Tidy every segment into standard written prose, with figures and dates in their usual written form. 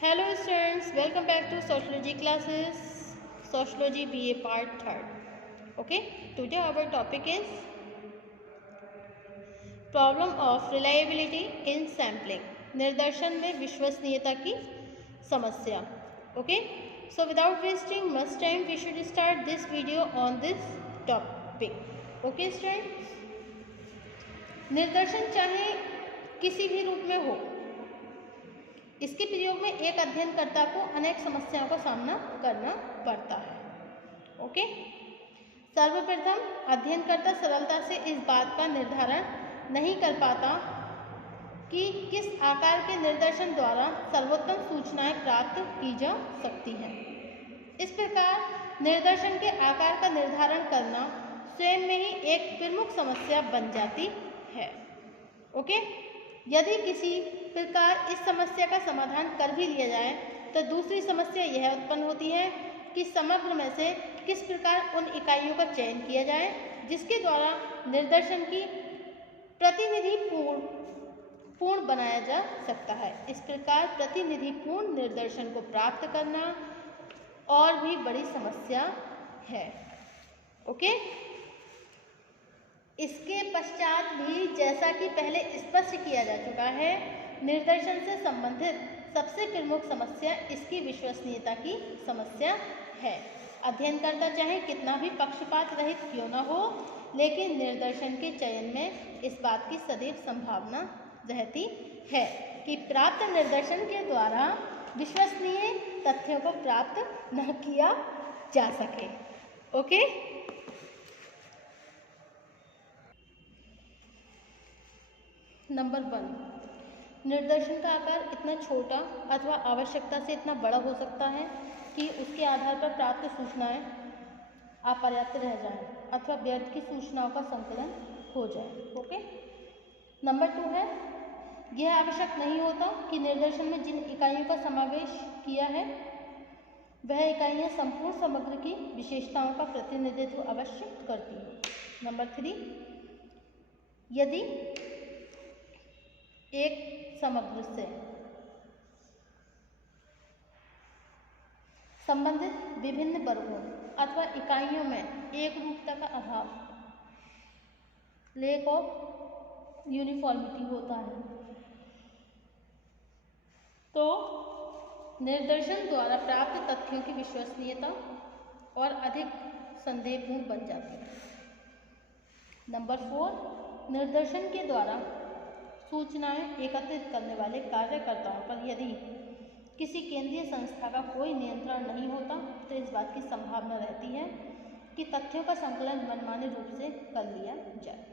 Hello students, welcome back to Sociology classes, Sociology BA part 3rd. Okay, today our topic is problem of reliability in sampling. निर्दर्शन में विश्वसनीयता की समस्या. Okay, so without wasting much time, we should start this video on this topic. Okay students, निर्दर्शन चाहे किसी भी रूप में हो, इसके प्रयोग में एक अध्ययनकर्ता को अनेक समस्याओं का सामना करना पड़ता है. ओके, सर्वप्रथम अध्ययनकर्ता सरलता से इस बात का निर्धारण नहीं कर पाता कि किस आकार के निर्दर्शन द्वारा सर्वोत्तम सूचनाएं प्राप्त की जा सकती हैं. इस प्रकार निर्दर्शन के आकार का निर्धारण करना स्वयं में ही एक प्रमुख समस्या बन जाती है. ओके, यदि किसी प्रकार इस समस्या का समाधान कर भी लिया जाए तो दूसरी समस्या यह उत्पन्न होती है कि समग्र में से किस प्रकार उन इकाइयों का चयन किया जाए जिसके द्वारा निर्दर्शन की प्रतिनिधि पूर्ण बनाया जा सकता है. इस प्रकार प्रतिनिधि पूर्ण निर्दर्शन को प्राप्त करना और भी बड़ी समस्या है. ओके, इसके पश्चात भी जैसा कि पहले स्पष्ट किया जा चुका है, निर्दर्शन से संबंधित सबसे प्रमुख समस्या इसकी विश्वसनीयता की समस्या है. अध्ययनकर्ता चाहे कितना भी पक्षपात रहित क्यों न हो, लेकिन निर्दर्शन के चयन में इस बात की सदैव संभावना रहती है कि प्राप्त निर्दर्शन के द्वारा विश्वसनीय तथ्यों को प्राप्त न किया जा सके. ओके, नंबर 1, निर्दर्शन का आकार इतना छोटा अथवा आवश्यकता से इतना बड़ा हो सकता है कि उसके आधार पर प्राप्त सूचनाएं अपर्याप्त रह जाएं अथवा व्यर्थ की सूचनाओं का संकलन हो जाए. ओके, नंबर 2 है, यह आवश्यक नहीं होता कि निर्दर्शन में जिन इकाइयों का समावेश किया है वह इकाइयां संपूर्ण समग्र की विशेषताओं का प्रतिनिधित्व अवश्य करती हैं. नंबर 3, यदि एक समग्र से संबंधित विभिन्न वर्गों अथवा इकाइयों में एक रूपता का अभाव, लैक ऑफ यूनिफॉर्मिटी होता है, तो निर्दर्शन द्वारा प्राप्त तथ्यों की विश्वसनीयता और अधिक संदेहपूर्ण बन जाती है. नंबर 4, निर्दर्शन के द्वारा सूचनाएं एकत्रित करने वाले कार्यकर्ताओं पर यदि किसी केंद्रीय संस्था का कोई नियंत्रण नहीं होता तो इस बात की संभावना रहती है कि तथ्यों का संकलन मनमाने रूप से कर लिया जाए.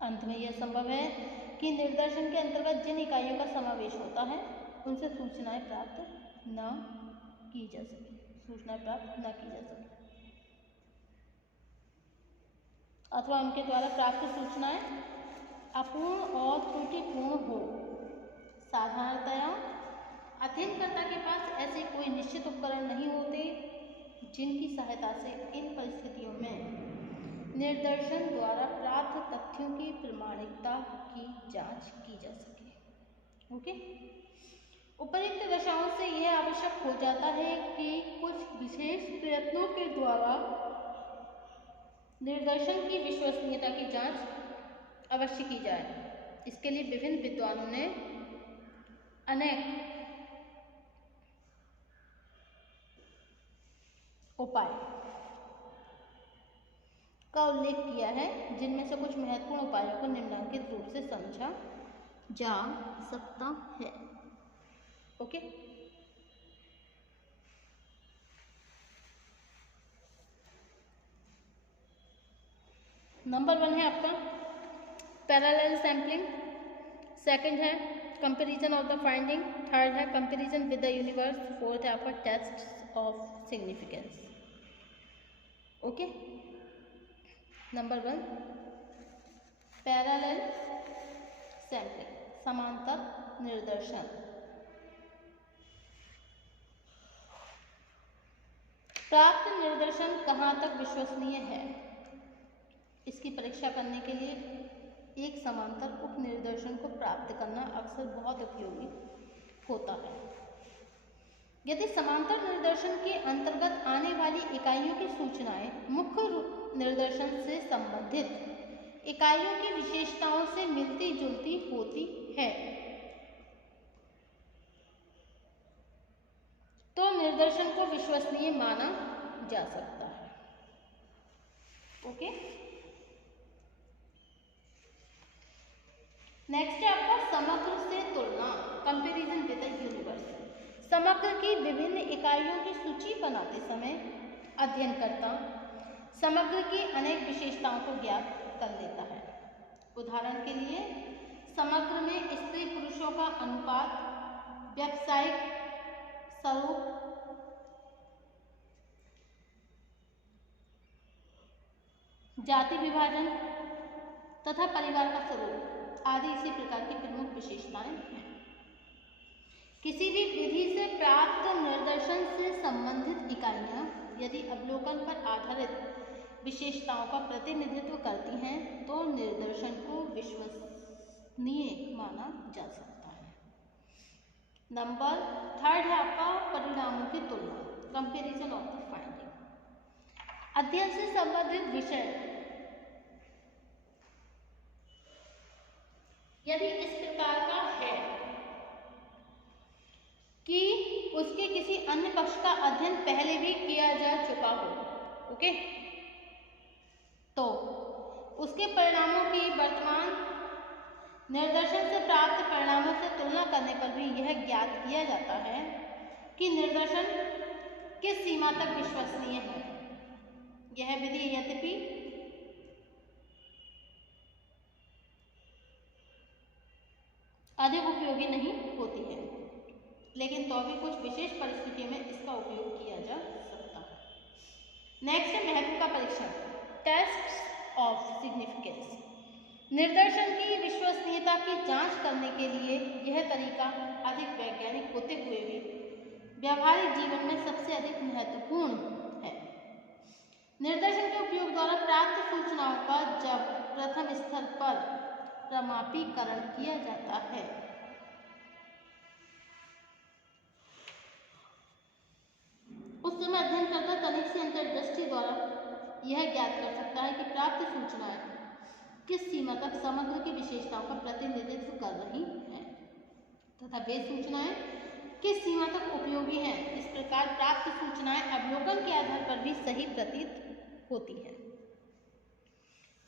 अंत में यह संभव है कि निर्दर्शन के अंतर्गत जिन इकाइयों का समावेश होता है उनसे सूचनाएं प्राप्त न की जा सके अथवा उनके द्वारा प्राप्त सूचनाएं अपूर्ण और त्रुटिपूर्ण हो. साधारणतया अध्ययनकर्ता के पास ऐसे कोई निश्चित उपकरण नहीं होते जिनकी सहायता से इन परिस्थितियों में निर्दर्शन द्वारा प्राप्त तथ्यों की प्रामाणिकता की जांच की जा सके. ओके, उपर्युक्त दशाओं से यह आवश्यक हो जाता है कि कुछ विशेष प्रयत्नों के द्वारा निर्दर्शन की विश्वसनीयता की जांच अवश्य की जाए. इसके लिए विभिन्न विद्वानों ने अनेक उपाय का उल्लेख किया है, जिनमें से कुछ महत्वपूर्ण उपायों को निम्नलिखित रूप से समझा जा सकता है. ओके, नंबर 1 है आपका पैरेलल सैम्पलिंग, सेकंड है comparison of the finding, third है comparison with the universe, fourth है आपका test of significance. Okay, number 1 parallel sampling, समांतर निर्दर्शन. प्राप्त निर्दर्शन कहाँ तक विश्वसनीय है, इसकी परीक्षा करने के लिए एक समांतर उप निर्दर्शन को प्राप्त करना अक्सर बहुत उपयोगी होता है. यदि समांतर निर्देशन के अंतर्गत आने वाली इकाइयों की सूचनाएं मुख्य निर्देशन से संबंधित इकाइयों की विशेषताओं से मिलती जुलती होती है तो निर्देशन को विश्वसनीय माना जा सकता है। ओके, नेक्स्ट है आपका समग्र से तुलना, कंपैरिजन विद द यूनिवर्स। समग्र की विभिन्न इकाइयों की सूची बनाते समय अध्ययनकर्ता समग्र की अनेक विशेषताओं को ज्ञात कर लेता है। उदाहरण के लिए समग्र में स्त्री पुरुषों का अनुपात, व्यावसायिक स्वरूप, जाति विभाजन तथा परिवार का स्वरूप आदि इसी प्रकार की प्रमुख विशेषताएं हैं। किसी भी विधि से प्राप्त निर्देशन से संबंधित इकाइयां यदि अवलोकन पर आधारित विशेषताओं का प्रतिनिधित्व करती हैं तो निर्देशन को विश्वसनीय माना जा सकता है। नंबर 3 है आपका परिणामों की तुलना, कंपैरिजन ऑफ द फाइंडिंग। अध्ययन से संबंधित विषय यदि इस प्रकार का है कि उसके किसी अन्य पक्ष का अध्ययन पहले भी किया जा चुका हो, ओके, तो उसके परिणामों की वर्तमान निर्देशन से प्राप्त परिणामों से तुलना करने पर भी यह ज्ञात किया जाता है कि निर्देशन किस सीमा तक विश्वसनीय है। यह विधि यद्यपि अधिक उपयोगी नहीं होती है, लेकिन तो भी कुछ विशेष परिस्थितियों में इसका उपयोग किया जा सकता है। नेक्स्ट है महत्व का परीक्षण, टेस्ट ऑफ सिग्निफिकेंस। निर्देशन की विश्वसनीयता की जांच करने के लिए यह तरीका अधिक वैज्ञानिक होते हुए भी व्यावहारिक जीवन में सबसे अधिक महत्वपूर्ण है। निर्देशन के उपयोग द्वारा प्राप्त सूचनाओं का जब प्रथम स्तर पर प्रमापीकरण किया जाता है उस समय अध्ययनकर्ता तनिक सी अंतर्दृष्टि द्वारा यह ज्ञात कर सकता है कि प्राप्त सूचनाएं किस सीमा तक समग्र की विशेषताओं का प्रतिनिधित्व कर रही हैं तथा वे सूचनाएं किस सीमा तक उपयोगी हैं। इस प्रकार प्राप्त सूचनाएं अवलोकन के आधार पर भी सही प्रतीत होती हैं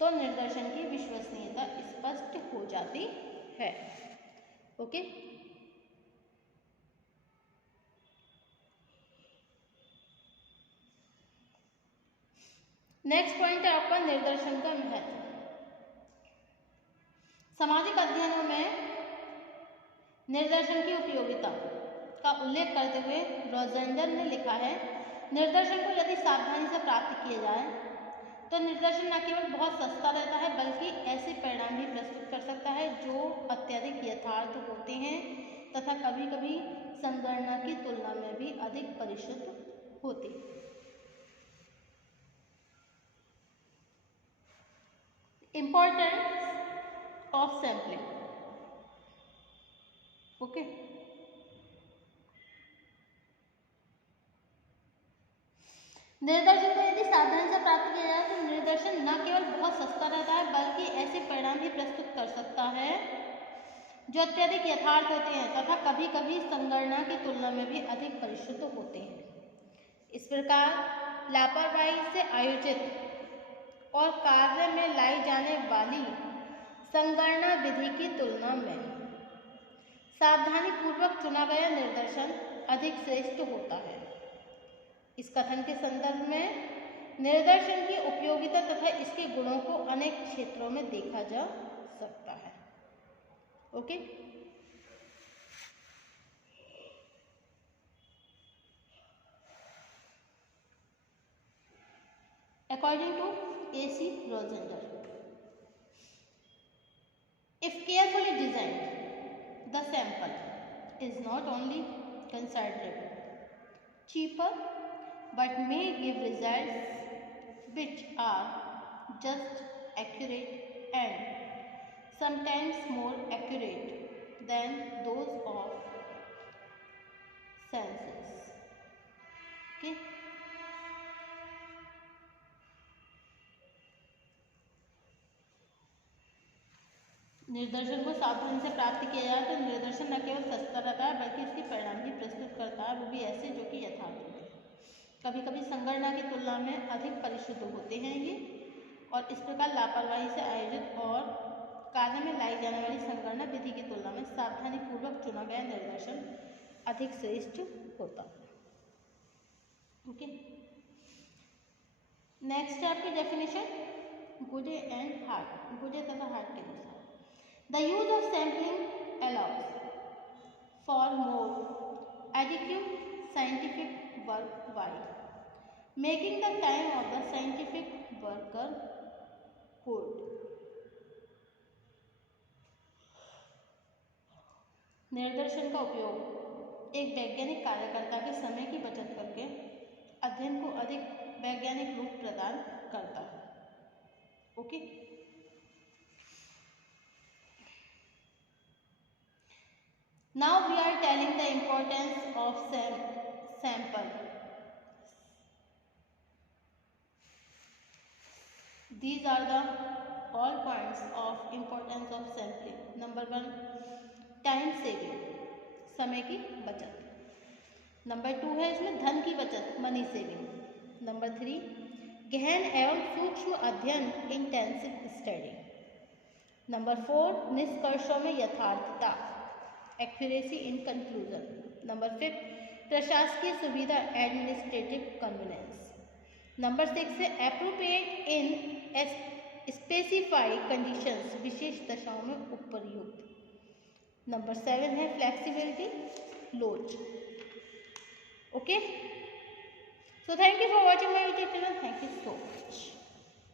तो निर्देशन की विश्वसनीयता स्पष्ट हो जाती है। ओके, नेक्स्ट पॉइंट है आपका निर्देशन का महत्व। सामाजिक अध्ययनों में निर्देशन की उपयोगिता का उल्लेख करते हुए रोजेंडर ने लिखा है, निर्देशन को यदि सावधानी से प्राप्त किया जाए तो निर्देशन न केवल बहुत सस्ता रहता है बल्कि ऐसे परिणाम भी प्रस्तुत कर सकता है जो अत्यधिक यथार्थ होते हैं तथा कभी कभी संगणना की तुलना में भी अधिक परिशुद्ध होते हैं। Importance of sampling, ओके, निर्देशन को यदि सावधानी से प्राप्त किया जाए तो निर्देशन न केवल बहुत सस्ता रहता है बल्कि ऐसे परिणाम भी प्रस्तुत कर सकता है जो अत्यधिक यथार्थ होते हैं तथा कभी कभी संगणना की तुलना में भी अधिक परिशुद्ध होते हैं। इस प्रकार लापरवाही से आयोजित और कार्य में लाई जाने वाली संगणना विधि की तुलना में सावधानी पूर्वक चुना गया निर्देशन अधिक श्रेष्ठ होता है। इस कथन के संदर्भ में निर्देशन की उपयोगिता तथा इसके गुणों को अनेक क्षेत्रों में देखा जा सकता है। Okay, according to A.C. Rosender, if carefully designed, the sample is not only considerably cheaper but may give results which are just accurate and sometimes more accurate than those of census. निर्देशन को सावधानी से प्राप्त किया जाए तो निर्देशन न केवल सस्ता रहता है बल्कि उसके परिणाम भी प्रस्तुत करता है, वो भी ऐसे जो कि यथार्थ होते हैं। कभी कभी संगणना की तुलना में अधिक परिशुद्ध होते हैं ये, और इस प्रकार लापरवाही से आयोजित और कार्य में लाई जाने वाली संगणना विधि की तुलना में सावधानीपूर्वक चुना गया निर्देशन अधिक श्रेष्ठ होता है। ओके, नेक्स्ट है आपकी डेफिनेशन गुडे एंड हार्ट। गुडे तथा हार्ट के अनुसार the use of sampling allows for more adequate scientific work by making the time of the scientific worker good. निर्देशन का उपयोग एक वैज्ञानिक कार्यकर्ता के समय की बचत करके अध्ययन को अधिक वैज्ञानिक रूप प्रदान करता है। Okay, now we are telling the importance of sample. These are the all points of importance of sampling. Number 1, time saving, समय की बचत। नंबर 2 है इसमें धन की बचत, मनी सेविंग। नंबर 3, गहन एवं सूक्ष्म अध्ययन, इंटेंसिव स्टडी। नंबर 4, निष्कर्षों में यथार्थता, एक्यूरेसी इन कंक्लूजन। नंबर 5, प्रशासकीय सुविधा, एडमिनिस्ट्रेटिव कन्वीनियंस। नंबर 6 है एप्रोप्रिएट इन स्पेसिफाइड कंडीशंस, विशेष दशाओं में उपयुक्त। नंबर 7 है फ्लेक्सिबिलिटी, लोच। Okay, so thank you for watching my video.